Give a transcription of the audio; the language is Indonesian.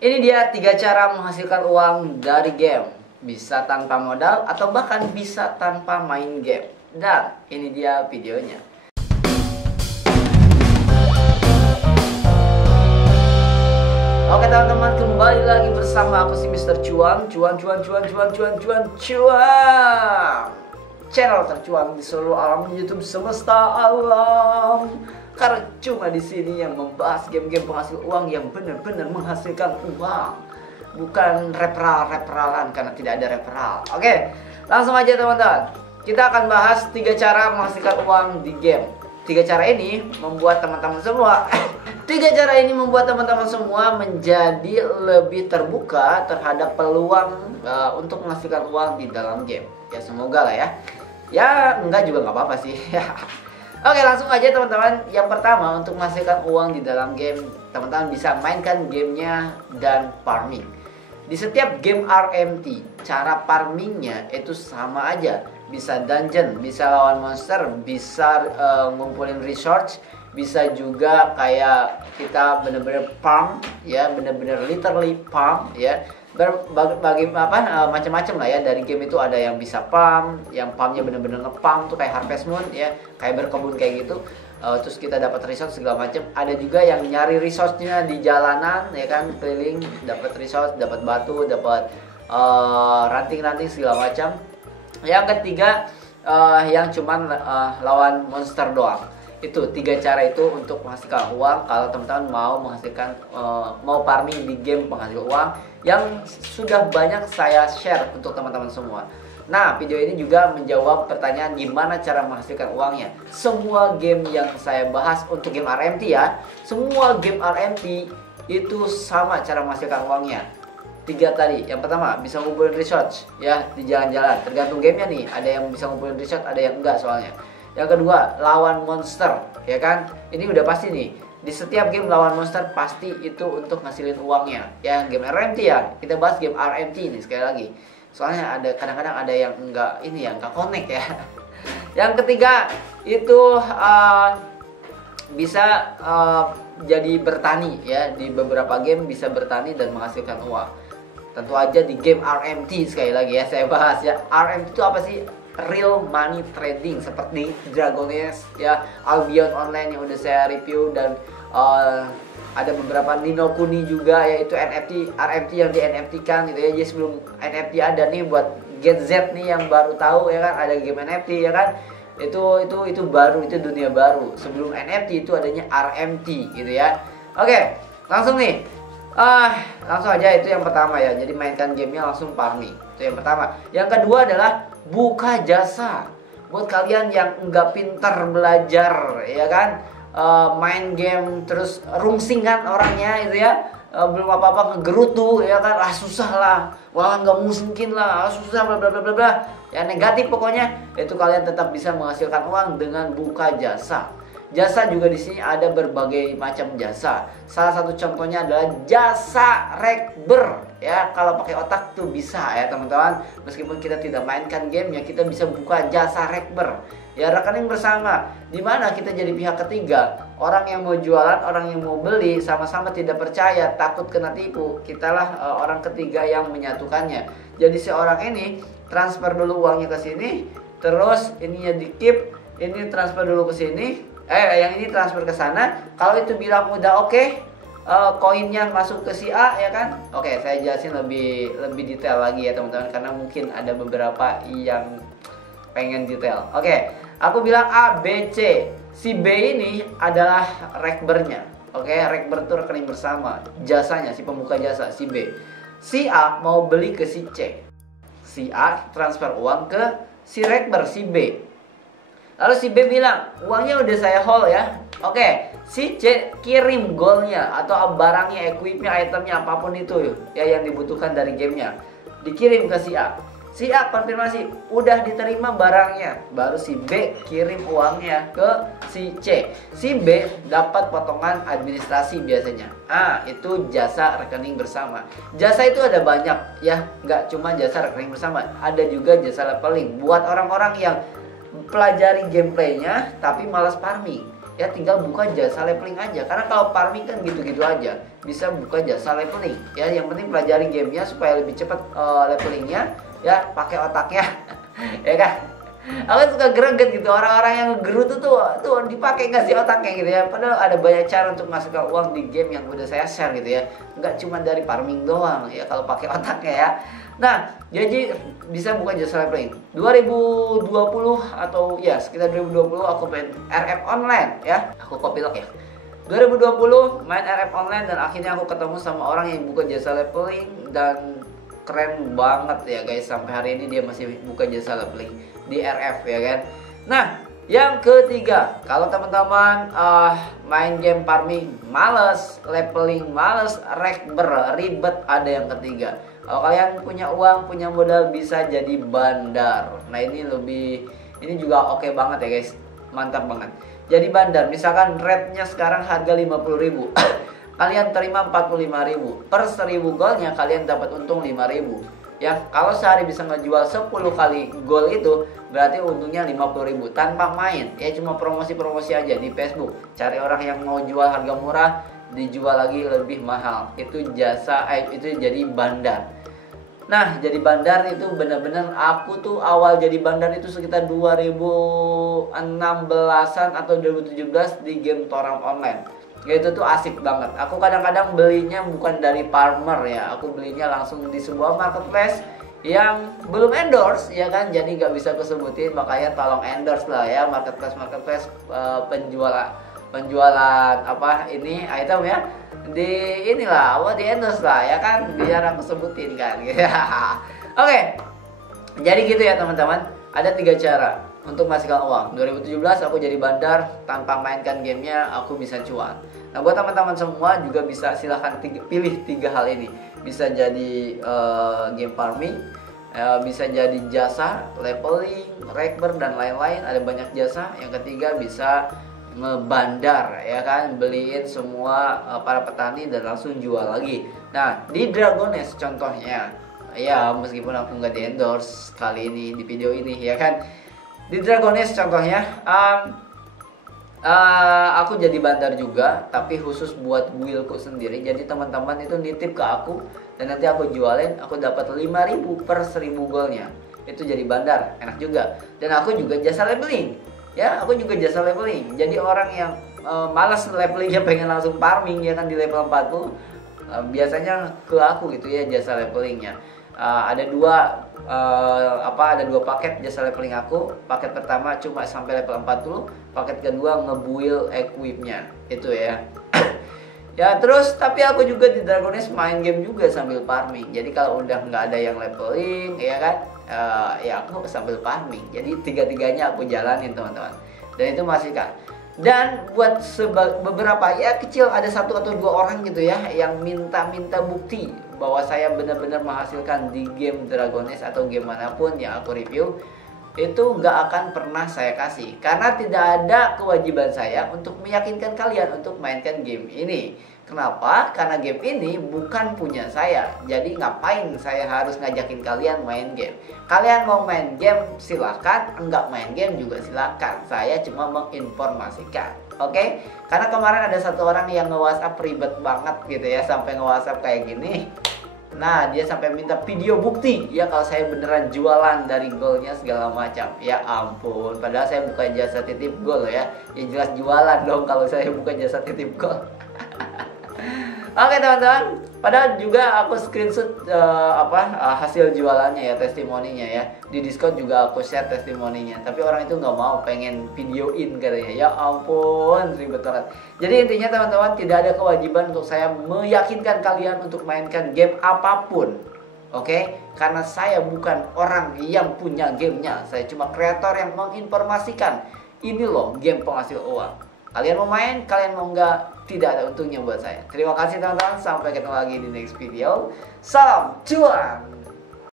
Ini dia 3 cara menghasilkan uang dari game. Bisa tanpa modal atau bahkan bisa tanpa main game. Dan ini dia videonya. Oke teman-teman, kembali lagi bersama aku si Mr. Cuan. Cuan. Channel tercuan di seluruh alam YouTube semesta alam. Karena cuma di sini yang membahas game-game penghasil uang yang benar-benar menghasilkan uang, bukan referral-referalan karena tidak ada referral. Oke, langsung aja teman-teman. Kita akan bahas 3 cara menghasilkan uang di game. 3 cara ini membuat teman-teman semua 3 cara ini membuat teman-teman semua menjadi lebih terbuka terhadap peluang untuk menghasilkan uang di dalam game. Ya semoga lah ya. Ya enggak juga nggak apa-apa sih. Oke, langsung aja teman-teman. Yang pertama, untuk menghasilkan uang di dalam game, teman-teman bisa mainkan gamenya dan farming. Di setiap game RMT, cara farmingnya itu sama aja. Bisa dungeon, bisa lawan monster, bisa ngumpulin resource, bisa juga kayak kita bener-bener farm ya, bener-bener literally farm ya. Macam-macam lah ya. Dari game itu ada yang bisa farm, yang farmnya bener-bener nge-farm tuh kayak Harvest Moon ya, kayak berkebun kayak gitu. Terus kita dapat resource segala macam. Ada juga yang nyari resource-nya di jalanan ya kan, keliling dapat resource, dapat batu, dapat ranting-ranting segala macam. Yang ketiga yang cuman lawan monster doang. Itu 3 cara itu untuk menghasilkan uang kalau teman-teman mau menghasilkan mau farming di game penghasil uang yang sudah banyak saya share untuk teman-teman semua. Nah, video ini juga menjawab pertanyaan gimana cara menghasilkan uangnya. Semua game yang saya bahas untuk game RMT ya, semua game RMT itu sama cara menghasilkan uangnya. 3 tadi. Yang pertama, bisa ngumpulin resource ya di jalan-jalan. Tergantung gamenya nih, ada yang bisa ngumpulin resource, ada yang enggak soalnya. Yang kedua, lawan monster, ya kan? Ini udah pasti nih. Di setiap game lawan monster pasti itu untuk ngasilin uangnya. Ya, game RMT ya. Kita bahas game RMT nih sekali lagi. Soalnya ada kadang-kadang ada yang enggak ini ya, enggak connect ya. Yang ketiga, itu bisa jadi bertani ya. Di beberapa game bisa bertani dan menghasilkan uang. Tentu aja di game RMT sekali lagi ya saya bahas ya. RMT itu apa sih? Real money trading seperti Dragoness ya, Albion Online yang udah saya review, dan ada beberapa Nino Kuni juga, yaitu NFT RMT yang di NFT kan gitu ya. Jadi sebelum NFT ada nih buat Gen Z nih yang baru tahu ya kan, ada game NFT ya kan. Itu baru, itu dunia baru. Sebelum NFT itu adanya RMT gitu ya. Oke, langsung nih. Langsung aja, itu yang pertama ya. Jadi mainkan gamenya langsung farming. Itu yang pertama. Yang kedua adalah buka jasa. Buat kalian yang nggak pintar belajar ya kan, main game terus rungsingan orangnya itu ya, belum apa-apa ngegerutu ya kan, susah lah, wah nggak mungkin lah, susah bla bla bla bla bla. Ya negatif pokoknya. Itu kalian tetap bisa menghasilkan uang dengan buka jasa. Jasa juga di sini ada berbagai macam jasa. Salah satu contohnya adalah jasa rekber ya. Kalau pakai otak tuh bisa ya teman-teman. Meskipun kita tidak mainkan gamenya, kita bisa buka jasa rekber ya, rekening bersama, dimana kita jadi pihak ketiga. Orang yang mau jualan, orang yang mau beli sama-sama tidak percaya, takut kena tipu. Kitalah orang ketiga yang menyatukannya. Jadi seorang ini transfer dulu uangnya ke sini, terus ininya di keep, ini transfer dulu ke sini, yang ini transfer ke sana. Kalau itu bilang udah oke, koinnya masuk ke si A ya kan. Oke, saya jelasin lebih detail lagi ya teman-teman, karena mungkin ada beberapa yang pengen detail. Oke, aku bilang A, B, C. Si B ini adalah rekbernya. Oke, rekber itu rekening bersama. Jasanya, si pembuka jasa, si B. Si A mau beli ke si C. Si A transfer uang ke si rekber, si B. Lalu si B bilang, uangnya udah saya hold ya. Oke, si C kirim goalnya atau barangnya, equipnya, itemnya, apapun itu ya yang dibutuhkan dari gamenya, dikirim ke si A. Si A konfirmasi, udah diterima barangnya. Baru si B kirim uangnya ke si C. Si B dapat potongan administrasi biasanya. Itu jasa rekening bersama. Jasa itu ada banyak ya, nggak cuma jasa rekening bersama. Ada juga jasa leveling buat orang-orang yang pelajari gameplaynya tapi malas farming. ya tinggal buka jasa leveling aja. Karena kalau farming kan gitu-gitu aja, bisa buka jasa leveling ya. Yang penting pelajari gamenya supaya lebih cepat levelingnya ya, pakai otaknya. Ya kan, aku suka greget gitu orang-orang yang gerutu tuh dipakai nggak sih otaknya gitu ya. Padahal ada banyak cara untuk menghasilkan uang di game yang udah saya share gitu ya, nggak cuma dari farming doang ya kalau pakai otaknya ya. Nah, jadi bisa buka jasa leveling 2020 atau ya sekitar 2020 aku main RF online ya. Aku copy lock ya. 2020 main RF online dan akhirnya aku ketemu sama orang yang buka jasa leveling dan keren banget ya guys. Sampai hari ini dia masih buka jasa leveling di RF ya kan. Nah, yang ketiga, kalau teman-teman main game farming males, leveling males, rekber ribet, ada yang ketiga. Kalau kalian punya uang, punya modal, bisa jadi bandar. Nah ini juga oke banget ya guys, mantap banget. Jadi bandar, misalkan rate-nya sekarang harga 50.000, kalian terima 45.000 per 1.000 golnya, kalian dapat untung 5.000. Ya, kalau sehari bisa ngejual 10 kali gol itu berarti untungnya 50.000 tanpa main. Ya cuma promosi-promosi aja di Facebook. Cari orang yang mau jual harga murah, dijual lagi lebih mahal. Itu itu jadi bandar. Nah, jadi bandar itu benar-benar aku tuh awal jadi bandar itu sekitar 2016-an atau 2017 di game Torang Online. Ya itu tuh asik banget. Aku kadang-kadang belinya bukan dari farmer ya, aku belinya langsung di sebuah marketplace yang belum endorse ya kan, jadi nggak bisa kesebutin, makanya tolong endorse lah ya marketplace penjualan apa ini item ya, di inilah di endorse lah ya kan, biar aku sebutin kan. Oke, jadi gitu ya teman-teman, ada 3 cara untuk menghasilkan uang. 2017 aku jadi bandar, tanpa mainkan gamenya aku bisa cuan. Nah buat teman-teman semua juga bisa silahkan pilih 3 hal ini. Bisa jadi game farming, bisa jadi jasa leveling, rekber dan lain-lain, ada banyak jasa. Yang ketiga bisa ngebandar ya kan, beliin semua para petani dan langsung jual lagi. Nah di Dragon Nest contohnya ya, meskipun aku nggak di endorse kali ini di video ini ya kan, di Dragon Nest contohnya aku jadi bandar juga, tapi khusus buat guildku sendiri. Jadi teman-teman itu nitip ke aku dan nanti aku jualin, aku dapat 5.000 per 1.000 golnya. Itu jadi bandar, enak juga. Dan aku juga jasa leveling. Ya, aku juga jasa leveling. Jadi orang yang malas levelingnya, pengen langsung farming ya kan di level 40, biasanya ke aku gitu ya jasa levelingnya. Ada dua paket jasa leveling aku. Paket pertama cuma sampai level 40, paket kedua ngebuild equipnya itu ya. Ya terus tapi aku juga di Dragon Nest main game juga sambil farming. Jadi kalau udah nggak ada yang leveling ya kan, ya aku sambil farming. Jadi tiga-tiganya aku jalanin teman-teman. Dan itu masih kan. Dan buat beberapa ya kecil, ada 1 atau 2 orang gitu ya yang minta bukti bahwa saya benar-benar menghasilkan di game Dragon Nest atau game manapun yang aku review, itu nggak akan pernah saya kasih, karena tidak ada kewajiban saya untuk meyakinkan kalian untuk mainkan game ini. Kenapa? Karena game ini bukan punya saya. Jadi ngapain saya harus ngajakin kalian main game? Kalian mau main game silakan, enggak main game juga silakan. Saya cuma menginformasikan. Oke? Karena kemarin ada 1 orang yang nge-WhatsApp ribet banget gitu ya, sampai nge-WhatsApp kayak gini. Nah dia sampai minta video bukti ya kalau saya beneran jualan dari golnya segala macam. Ya ampun, padahal saya bukan jasa titip gol ya. Ya jelas jualan dong kalau saya bukan jasa titip gol. Oke teman-teman, padahal juga aku screenshot hasil jualannya ya, testimoninya ya. Di Discord juga aku share testimoninya, tapi orang itu nggak mau, pengen videoin katanya. Ya ampun, ribet banget. Jadi intinya teman-teman, tidak ada kewajiban untuk saya meyakinkan kalian untuk mainkan game apapun. Oke, karena saya bukan orang yang punya gamenya. Saya cuma kreator yang menginformasikan, ini loh game penghasil uang. Kalian mau main, kalian mau nggak, tidak ada untungnya buat saya. Terima kasih teman-teman, sampai ketemu lagi di next video. Salam cuan.